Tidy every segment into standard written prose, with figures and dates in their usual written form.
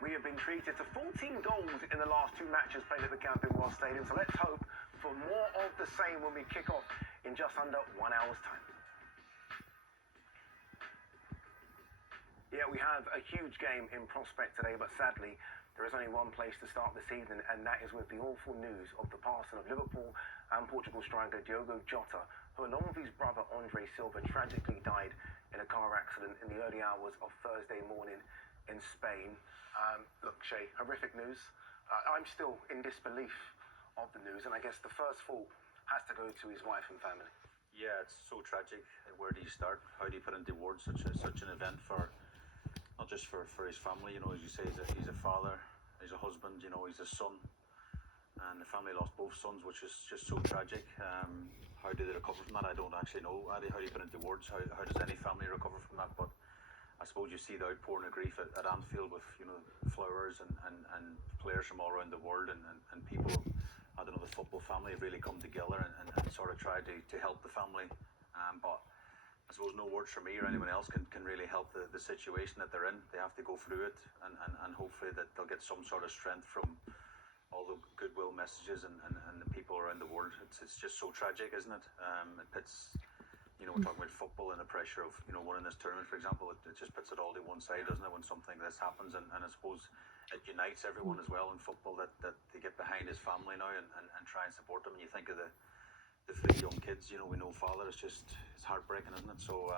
We have been treated to 14 goals in the last two matches played at the Camping World Stadium, so let's hope for more of the same when we kick off in just under 1 hour's time. Yeah, we have a huge game in prospect today, but sadly, there is only one place to start this evening, and that is with the awful news of the passing of Liverpool and Portugal striker Diogo Jota, who along with his brother Andre Silva tragically died in a car accident in the early hours of Thursday morning in Spain. Look, Shay, horrific news. I'm still in disbelief of the news, and I guess the first fault has to go to his wife and family. Yeah, it's so tragic. Where do you start? How do you put into words such an event for not just for his family? You know, as you say, he's a father, he's a husband. You know, he's a son, and the family lost both sons, which is just so tragic. How do they recover from that? I don't actually know. Addy, how do you put into words? How does any family recover from that? But I suppose you see the outpouring of grief at Anfield with, you know, flowers and players from all around the world and people. I don't know, the football family have really come together and sort of tried to help the family. But I suppose no words from me or anyone else can really help the situation that they're in. They have to go through it and hopefully that they'll get some sort of strength from all the goodwill messages and the people around the world. It's just so tragic, isn't it? It pits, you know, we're talking about football and the pressure of, you know, winning this tournament, for example. It just puts it all to one side, doesn't it, when something like this happens? And I suppose it unites everyone as well in football, that they get behind his family now and try and support them. And you think of the three young kids, you know, we know father, it's heartbreaking, isn't it? So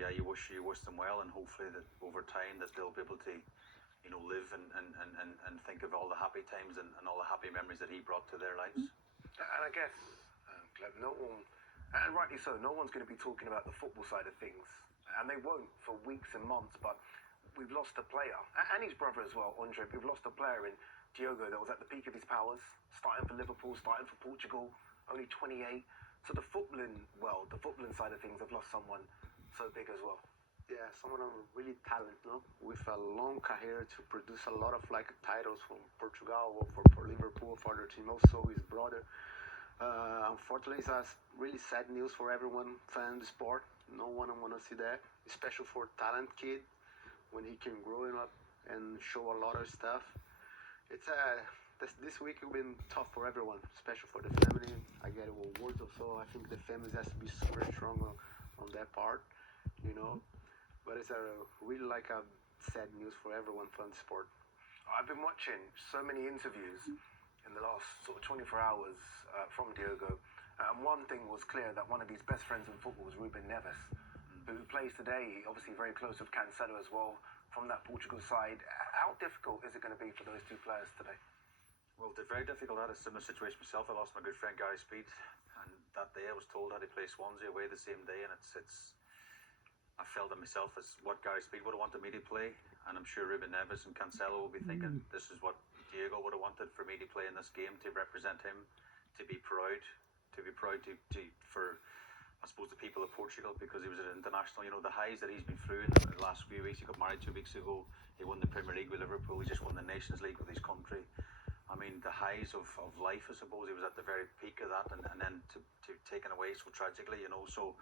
yeah, you wish them well, and hopefully that over time that they'll be able to, you know, live and think of all the happy times and all the happy memories that he brought to their lives. And I guess, Gleb, no one, and rightly so, no one's going to be talking about the football side of things, and they won't for weeks and months, but we've lost a player, and his brother as well, Andre. We've lost a player in Diogo that was at the peak of his powers, starting for Liverpool, starting for Portugal, only 28. So the footballing world, the footballing side of things, have lost someone so big as well. Yeah, someone of really talent, no? With a long career to produce a lot of like titles from Portugal or for Liverpool, for other team. Also his brother. Unfortunately, it's really sad news for everyone fan the sport. No one want to see that, especially for talent kid when he can grow up and show a lot of stuff. It's this week has been tough for everyone, especially for the family. I get awards also. I think the families has to be super strong on that part, you know. But it's really like a sad news for everyone from the sport. I've been watching so many interviews in the last sort of 24 hours from Diogo, and one thing was clear, that one of his best friends in football was Ruben Neves, who plays today, obviously very close with Cancelo as well, from that Portugal side. How difficult is it going to be for those two players today? Well, they're very difficult. I had a similar situation myself. I lost my good friend Gary Speed, and that day I was told I had to play Swansea away the same day, and I felt it myself as what Gary Speed would have wanted me to play, and I'm sure Ruben Neves and Cancelo will be thinking this is what Diego would have wanted for me to play in this game, to represent him, to be proud for, I suppose, the people of Portugal, because he was an international. You know, the highs that he's been through in the last few weeks. He got married 2 weeks ago. He won the Premier League with Liverpool. He just won the Nations League with his country. I mean, the highs of life, I suppose. He was at the very peak of that, and then to taken away so tragically, you know. So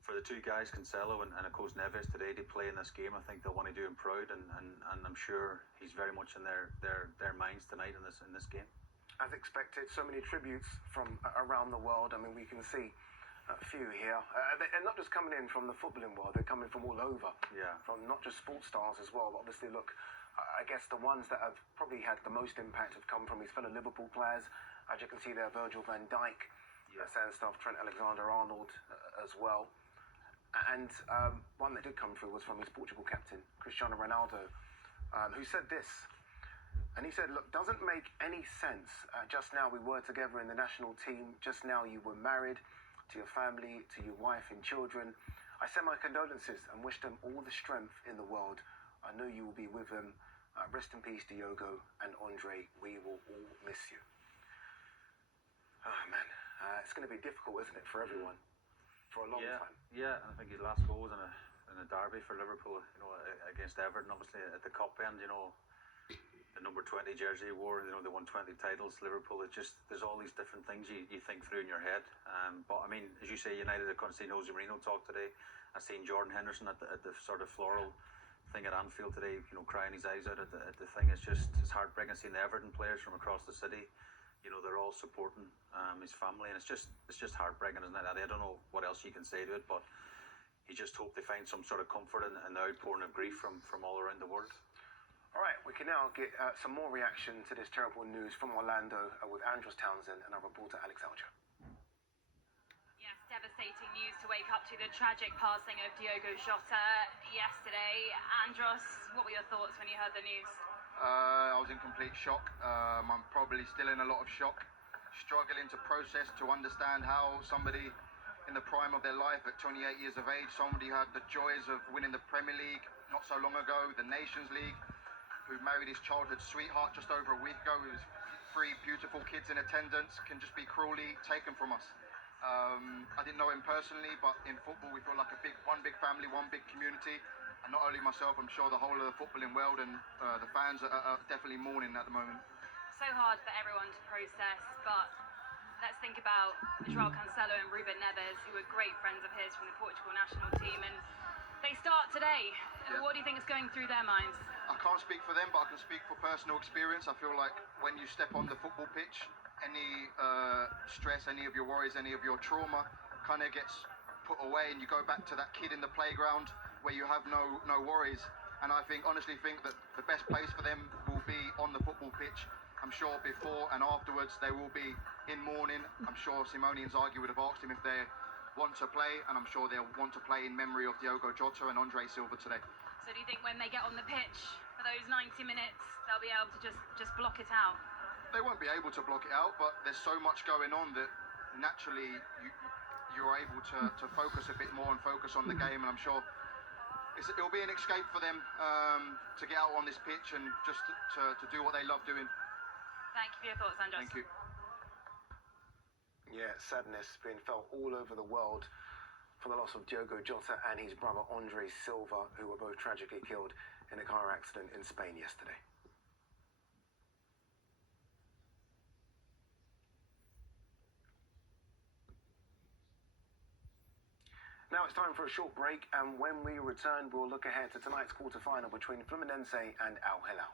for the two guys, Cancelo and of course Neves today, to play in this game, I think they'll want to do him proud, and I'm sure he's very much in their minds tonight in this game. As expected, so many tributes from around the world. I mean, we can see a few here. They're not just coming in from the footballing world, they're coming from all over. Yeah. From not just sports stars as well, but obviously, look, I guess the ones that have probably had the most impact have come from his fellow Liverpool players. As you can see there, Virgil van Dijk, saying stuff, Trent Alexander-Arnold as well. And one that did come through was from his Portugal captain, Cristiano Ronaldo, who said this. And he said, look, doesn't make any sense. Just now we were together in the national team. Just now you were married to your family, to your wife and children. I send my condolences and wish them all the strength in the world. I know you will be with them. Rest in peace, Diogo and Andre. We will all miss you. Oh, man. It's going to be difficult, isn't it, for everyone? For a long time. Yeah, and I think his last goal was in a derby for Liverpool, you know, against Everton, obviously at the cup end, you know. The number 20 jersey he wore, you know, they won 20 titles. Liverpool, there's all these different things you think through in your head. But I mean, as you say, United have seen Jose Mourinho talk today. I've seen Jordan Henderson at the sort of floral thing at Anfield today, you know, crying his eyes out at the thing. It's heartbreaking seeing the Everton players from across the city. You know, they're all supporting his family, and it's just heartbreaking, isn't it? I don't know what else you can say to it, but you just hope they find some sort of comfort in the outpouring of grief from all around the world. All right, we can now get some more reaction to this terrible news from Orlando with Andros Townsend and our reporter Alex Alger. Yes, devastating news to wake up to, the tragic passing of Diogo Jota yesterday. Andros, what were your thoughts when you heard the news? I was in complete shock. I'm probably still in a lot of shock, struggling to process, to understand how somebody in the prime of their life at 28 years of age, somebody who had the joys of winning the Premier League not so long ago, the Nations League, who married his childhood sweetheart just over a week ago, who was 3 beautiful kids in attendance, can just be cruelly taken from us. I didn't know him personally, but in football we feel like one big family, one big community. And not only myself, I'm sure the whole of the footballing world and the fans are definitely mourning at the moment. So hard for everyone to process, but let's think about João Cancelo and Ruben Neves, who were great friends of his from the Portugal national team, and they start today. Yeah. What do you think is going through their minds? I can't speak for them, but I can speak for personal experience. I feel like when you step on the football pitch, any stress, any of your worries, any of your trauma kind of gets put away, and you go back to that kid in the playground where you have no worries. And I honestly think that the best place for them will be on the football pitch. I'm sure before and afterwards they will be in mourning. I'm sure Simone Inzaghi would have asked him if they want to play, and I'm sure they'll want to play in memory of Diogo Jota and Andre Silva today. So do you think when they get on the pitch for those 90 minutes, they'll be able to just block it out? They won't be able to block it out, but there's so much going on that naturally you're able to focus a bit more and focus on the game, and I'm sure it'll be an escape for them to get out on this pitch and just to do what they love doing. Thank you for your thoughts, Andros. Thank you. Yeah, sadness being felt all over the world for the loss of Diogo Jota and his brother Andre Silva, who were both tragically killed in a car accident in Spain yesterday. Now it's time for a short break, and when we return, we'll look ahead to tonight's quarter-final between Fluminense and Al-Hilal.